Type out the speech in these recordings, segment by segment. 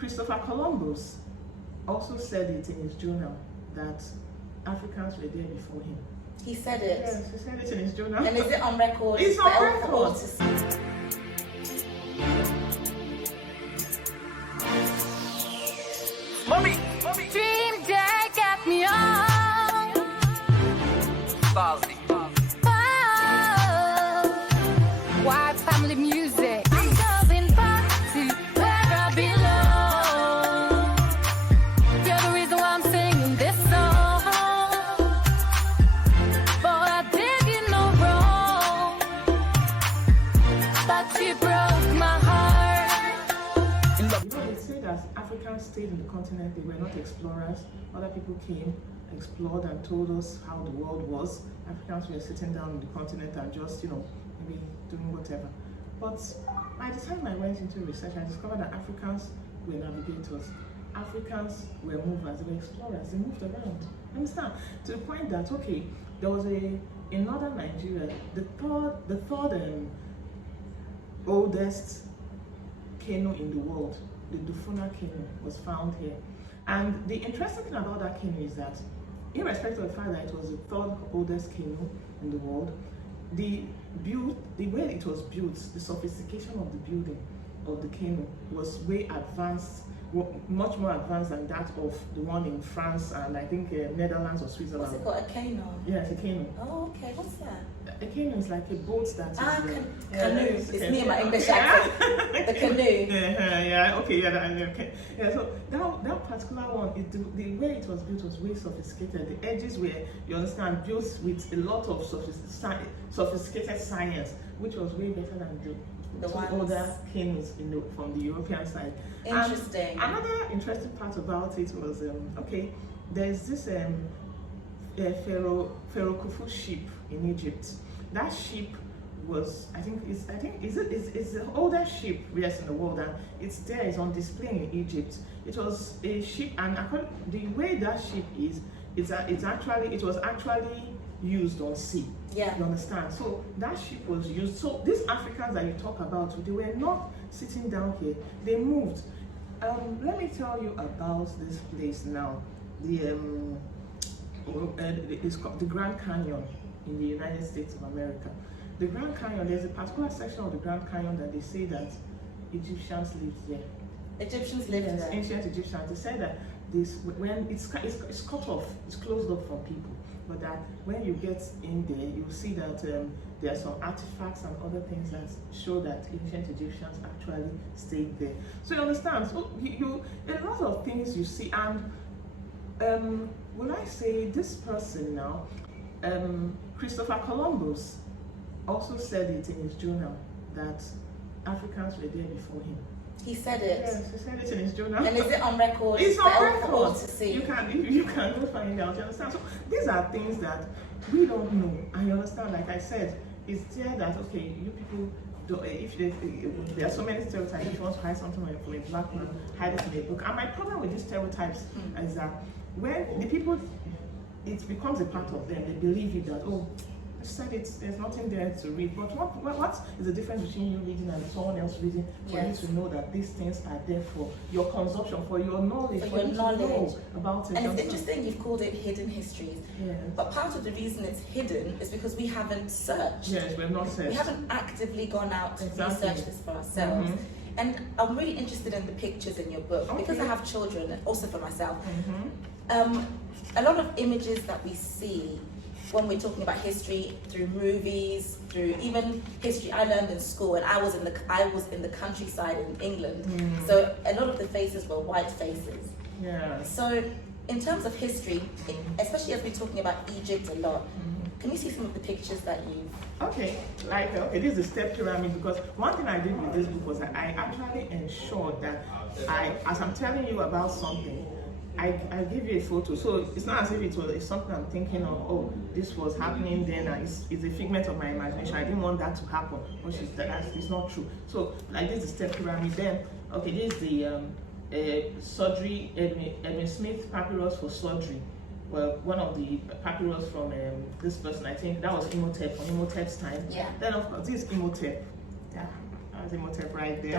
Christopher Columbus also said it in his journal that Africans were there before him. He said it? Yes, he said it in his journal. And is it on record? It's on record. Smobby! Dream day got me on. Starzy. Oh, white family music. I'm going back to where I belong. You're the reason why I'm singing this song. Boy, I did you no wrong, but you broke my heart. You know, they say that Africans stayed in the continent, they were not explorers. Other people came, explored, and told us how the world was. Africans were sitting down on the continent and just, maybe doing whatever. But by the time I went into research, I discovered that Africans were navigators. Africans were movers, they were explorers, they moved around. Understand? To the point that, okay, there was in northern Nigeria, the third oldest canoe in the world, the Dufuna canoe, was found here. And the interesting thing about that canoe is that, irrespective of the fact that it was the third oldest canoe in the world, the way it was built, the sophistication of the building of the canoe was way advanced, much more advanced than that of the one in France and I think Netherlands or Switzerland. What's it called? A canoe? Yes, a canoe. Oh, okay. What's that? A canoe is like a boat that is... Canoe. It's It's me and my English accent. The canoe. So that particular one, the way it was built was way sophisticated. The edges were, you understand, built with a lot of sophisticated science, which was way better than the two older canoes from the European side. Interesting. And another interesting part about it was, there's this Pharaoh Khufu ship in Egypt. That ship was, it's the oldest ship, yes, in the world, and it's on display in Egypt. It was a ship, and the way that ship is, it was actually used on sea. Yeah. You understand? So that ship was used. So these Africans that you talk about, they were not sitting down here. They moved. Let me tell you about this place now. It's called the Grand Canyon in the United States of America. The Grand Canyon, there's a particular section of the Grand Canyon that they say that Egyptians lived there. Egyptians lived there? Ancient Egyptians. They say that when it's cut off, it's closed up from people. But that when you get in there, you'll see that there are some artifacts and other things that show that ancient Egyptians actually stayed there. So you understand? So a lot of things you see, and will I say this person now, Christopher Columbus also said it in his journal that Africans were there before him. He said it? Yes, he said it in his journal. And is it on record? It's on record. For all to see? You can go find out, you understand? So these are things that we don't know, and you understand, like I said, it's there that, okay, you people, there are so many stereotypes. If you want to hide something from a black man, hide it in a book. And my problem with these stereotypes is that when the people, it becomes a part of them, they believe it that, oh, I said it, there's nothing there to read. But what is the difference between you reading and someone else reading for you to know that these things are there for your consumption, for your knowledge, for you to know about it? And it's interesting you've called it hidden histories. Yes. But part of the reason it's hidden is because we haven't searched. Yes, we have not searched. We haven't actively gone out to research this for ourselves. And I'm really interested in the pictures in your book because I have children, and also for myself. A lot of images that we see when we're talking about history through movies, through even history I learned in school, and I was in the countryside in England. So a lot of the faces were white faces. Yeah. So in terms of history, especially as we're talking about Egypt a lot, can you see some of the pictures that you've... Okay, this is a step pyramid, because one thing I did with this book was that I actually ensured that as I'm telling you about something, I give you a photo. So it's not as if it's something I'm thinking of, oh, this was happening then, and it's a figment of my imagination. I didn't want that to happen, which is it's not true. So like this is the step pyramid. Then, okay, this is the Starzy, Edwin Smith papyrus for Starzy. Well, one of the papyrus from this person, I think that was Imhotep, from Imhotep's time. Yeah. Then of course this is Imhotep. Yeah, that was Imhotep right there.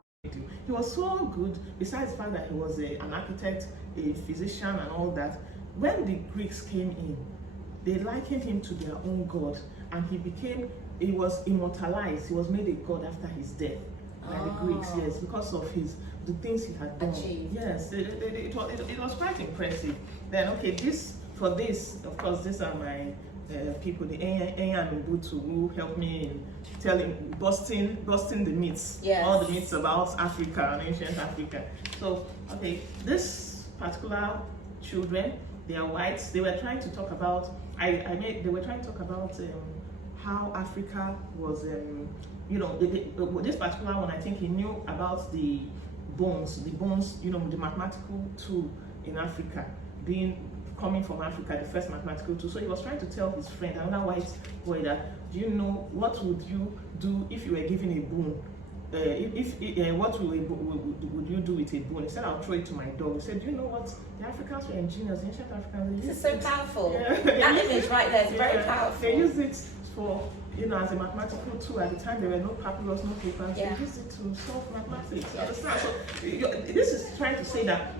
he was so good, besides the fact that he was an architect, a physician and all that. When the Greeks came in, they likened him to their own god, and he was immortalized. He was made a god after his death by the Greeks, yes, because of the things he had done. Achieved. Yes, it was quite impressive. Then, okay, of course, these are my people, the Enya and Butu, who helped me in busting the myths, yes. all the myths about Africa and ancient Africa. So, okay, this particular children, they are whites. They were trying to talk about. They were trying to talk about how Africa was. This particular one, I think he knew about the bones, the mathematical tool in Africa, coming from Africa, the first mathematical tool. So he was trying to tell his friend, another white boy, that, do you know what would you do if you were given a boon? What would you do with a bone? He said, I'll throw it to my dog. He said, do you know what? The Africans were ingenious, the ancient Africans. This is so powerful. Yeah. That image right there is very powerful. They used it for, as a mathematical tool. At the time, there were no papyrus, no papers. Yeah. They used it to solve mathematics. You understand? So this is trying to say that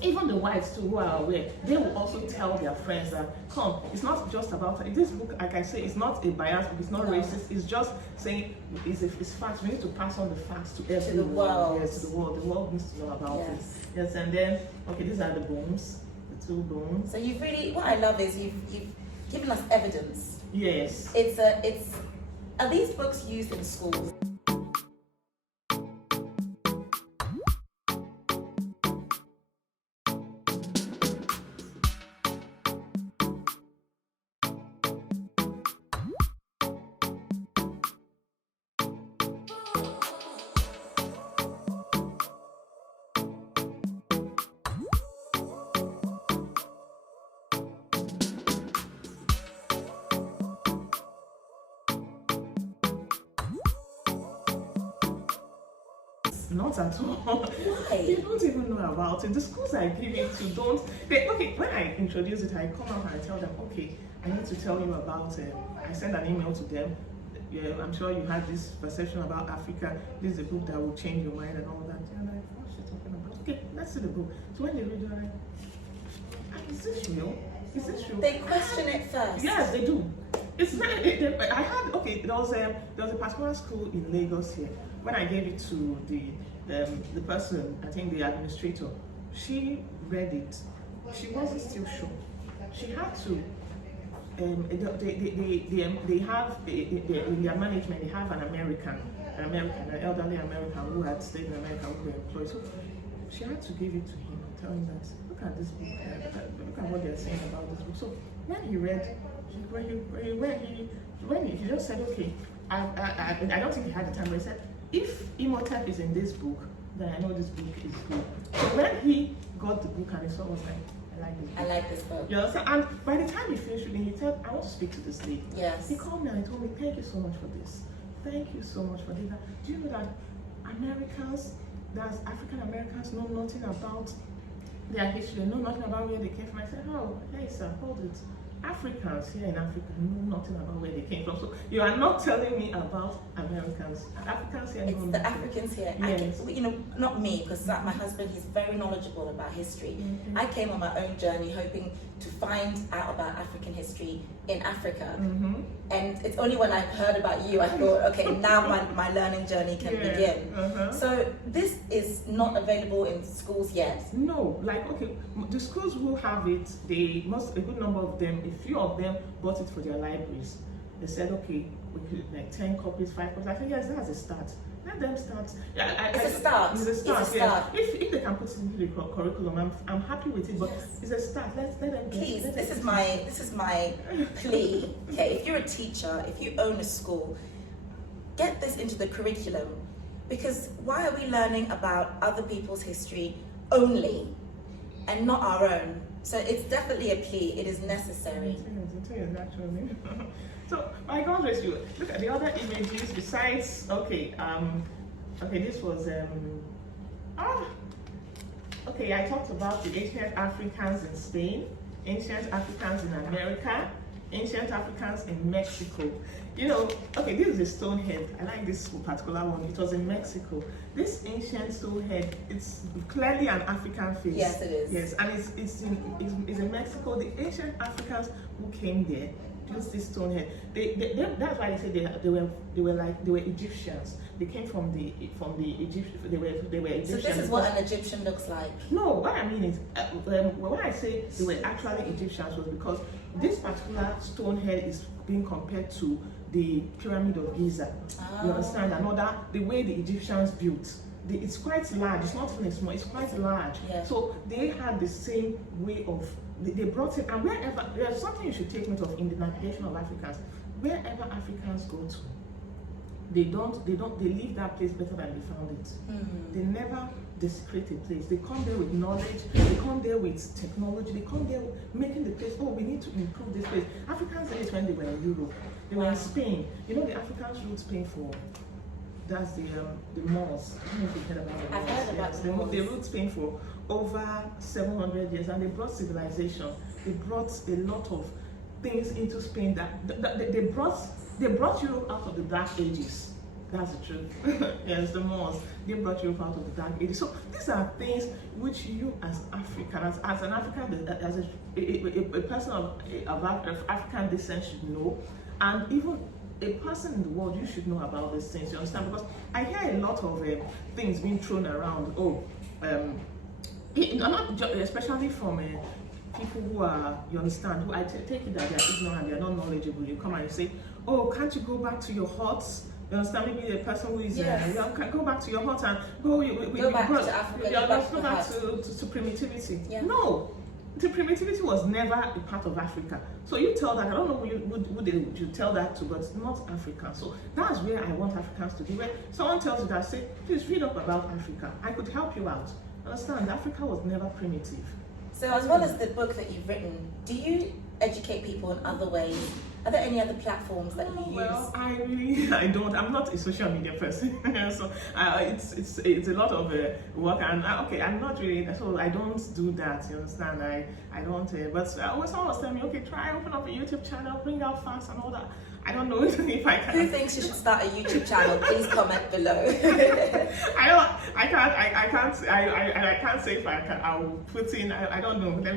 even the whites too, who are aware, they will also tell their friends that, come, it's not just about this book. Like I say, it's not a bias book. It's not racist. It's just saying it's facts. We need to pass on the facts to everyone. To the world. Yes, to the world. The world needs to know about Yes. this. Yes, and then these are the bones, the two bones. So you've really, what I love is you've given us evidence. Yes. Are these books used in schools? Not at all. Why? They don't even know about it. The schools I give it to don't. When I introduce it, I come out and I tell them, okay, I need to tell you about. I send an email to them. Yeah, I'm sure you had this perception about Africa. This is a book that will change your mind and all that. They're like, what's she talking about? Okay, let's see the book. So when they read it, they're like, is this real? Is this real? They question it first. Yes, they do. It's very. I had there was a particular school in Lagos here. When I gave it to the person, I think the administrator, she read it. She wasn't still sure. She had to. They have in their management. They have an elderly American who had stayed in America, who were employed. So she had to give it to him and tell him that, look at this book. Look at what they're saying about this book. So when he read, when he just said, okay, I don't think he had the time, but he said, if Imhotep is in this book, then I know this book is good. So when he got the book and he saw, was like, I like this book. You understand? And by the time he finished reading, he said, I want to speak to this lady. Yes. He called me and he told me, thank you so much for this. Thank you so much for this. Do you know that African Americans know nothing about their history, they know nothing about where they came from? I said, oh, hey sir, hold it. Africans here in Africa know nothing about where they came from. So you are not telling me about Americans. Africans here know It's the Africans here. Yes. Not me, because my husband, he's very knowledgeable about history. Mm-hmm. I came on my own journey hoping to find out about African history in Africa. Mm-hmm. And it's only when I heard about you, I thought, okay, now my learning journey can begin. Uh-huh. So this is not available in schools yet. No, the schools who have it, a good number of them, a few of them bought it for their libraries. They said, okay, we could 10 copies, 5 copies. I think yes, that's a start. Let them start. It's a start. It's a start. It's a yes. start. If they can put it into the curriculum, I'm happy with it. But it's a start. Let them. Please, this is my plea. Okay, if you're a teacher, if you own a school, get this into the curriculum, because why are we learning about other people's history only and not our own? So it's definitely a plea. It is necessary. It is actually. So by God's grace, you look at the other images besides. Okay, this was okay, I talked about the ancient Africans in Spain, ancient Africans in America, Ancient Africans in Mexico. You know, okay, this is a stone head. I like this particular one. It was in Mexico. This ancient stone head, it's clearly an African face. Yes, it is. Yes, and it's in Mexico. The ancient Africans who came there used this stone head. That's why I say they were Egyptians. They came from the Egyptian. They were Egyptians. So this is what an Egyptian looks like. No, what I mean is, when I say they were actually Egyptians was because this particular stone head is being compared to the Pyramid of Giza. You understand? The way the Egyptians built. It's quite large. It's not even small. It's quite large. Yeah. So they had the same way of. They brought it, and wherever there's something you should take note of in the navigation of Africans. Wherever Africans go to, they leave that place better than they found it. They never desecrate a place. They come there with knowledge, they come there with technology, they come there making the place, oh, we need to improve this place. Africans did it when they were in Europe. They were in Spain. You know, the Africans ruled Spain for, that's the Moors. I don't know if you've heard about the Moors. I've heard about the Moors. They ruled Spain for over 700 years, and they brought civilization. They brought a lot of things into Spain that they brought Europe out of the Dark Ages. That's the truth. Yes, the Moors, they brought Europe out of the Dark Ages. So these are things which you as African, as an African, as a person of African descent should know, and even a person in the world, you should know about these things. You understand? Because I hear a lot of things being thrown around. Especially from people who are, you understand, who I take it that they are ignorant, they are not knowledgeable. You come and you say, oh, can't you go back to your huts? You understand? Maybe the person who is young can go back to your hut and go back to Africa. Go back to primitivity. Yeah. No, the primitivity was never a part of Africa. So you tell that, I don't know who you tell that to, but it's not Africa. So that's where I want Africans to be. Where someone tells you that, say, please read up about Africa. I could help you out. Understand? Africa was never primitive. So as well as the book that you've written, do you educate people in other ways? Are there any other platforms that you use? Well, I don't. I'm not a social media person, so it's a lot of work. And I'm not really. So I don't do that. You understand? I don't. But when someone was telling me, okay, try open up a YouTube channel, bring out facts and all that. I don't know if I can. Who thinks you should start a YouTube channel? Please comment below. I can't say if I can. I will put in. I don't know. That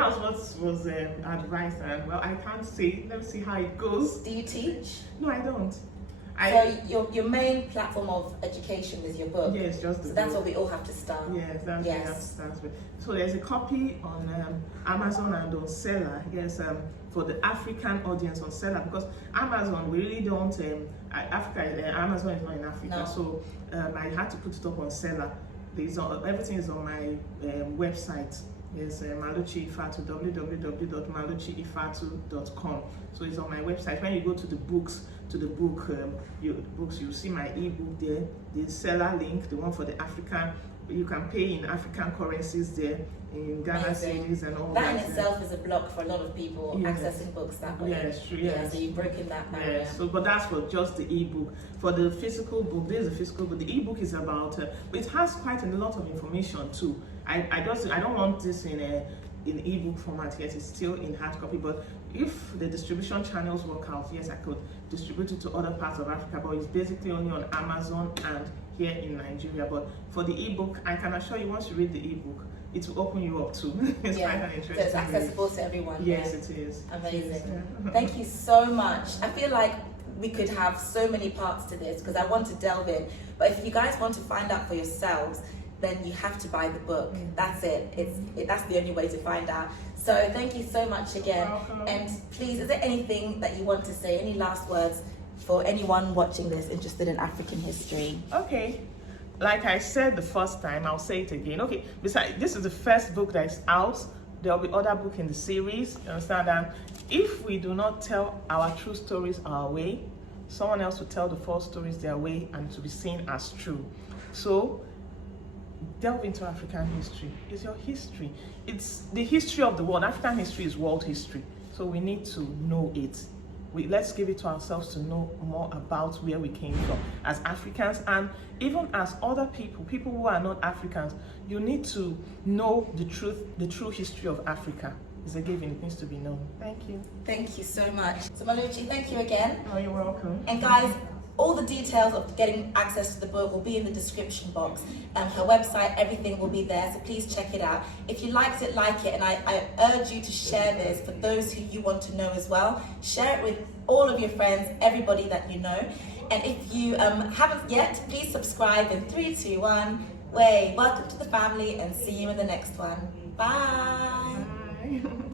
was what was advised, and I can't say. Let me see how it goes. Do you teach? No, I don't. So your main platform of education is your book. Yes, just the so that's book. what we all have to start. Yes, that's what we have to start with. So there's a copy on Amazon and on Seller. Yes, for the African audience on Seller, because Amazon we really don't. Amazon is not in Africa, so I had to put it up on Seller. Everything is on my website. Yes, Maluchi Ifatu, www.maluchiifatu.com. So it's on my website. When you go to the books, you see my ebook there. The Seller link, the one for the African. You can pay in African currencies there, in Ghana cedis and all that. That in itself is a block for a lot of people accessing books that way. Yes, true. Yes. Yeah, so you've broken that barrier. Yes. But that's for just the ebook. For the physical book, there's a physical book. The ebook is about, but it has quite a lot of information too. I don't want this in ebook format yet. It's still in hard copy. But if the distribution channels work out, yes, I could distribute it to other parts of Africa. But it's basically only on Amazon and here in Nigeria. But for the ebook, I can assure you, once you read the ebook, it will open you up too. It's quite an interesting. So it's accessible to everyone. Yes, it is. Amazing. Thank you so much. I feel like we could have so many parts to this because I want to delve in. But if you guys want to find out for yourselves, then you have to buy the book. That's it. That's the only way to find out. So thank you so much again. And please, is there anything that you want to say? Any last words for anyone watching this interested in African history? Okay. Like I said the first time, I'll say it again. Okay, besides, this is the first book that is out. There'll be other books in the series. You understand? And if we do not tell our true stories our way, someone else will tell the false stories their way and to be seen as true. So delve into African history. It's your history. It's the history of the world. African history is world history. So we need to know it. Let's give it to ourselves to know more about where we came from as Africans, and even as other people who are not Africans. You need to know the true history of Africa. is a given. It needs to be known. Thank you. Thank you so much. So Maluchi, thank you again. Oh, you're welcome. And guys, all the details of getting access to the book will be in the description box. Her website, everything will be there, so please check it out. If you liked it, like it, and I urge you to share this for those who you want to know as well. Share it with all of your friends, everybody that you know. And if you haven't yet, please subscribe in 3, 2, 1. Welcome to the family, and see you in the next one. Bye. Bye.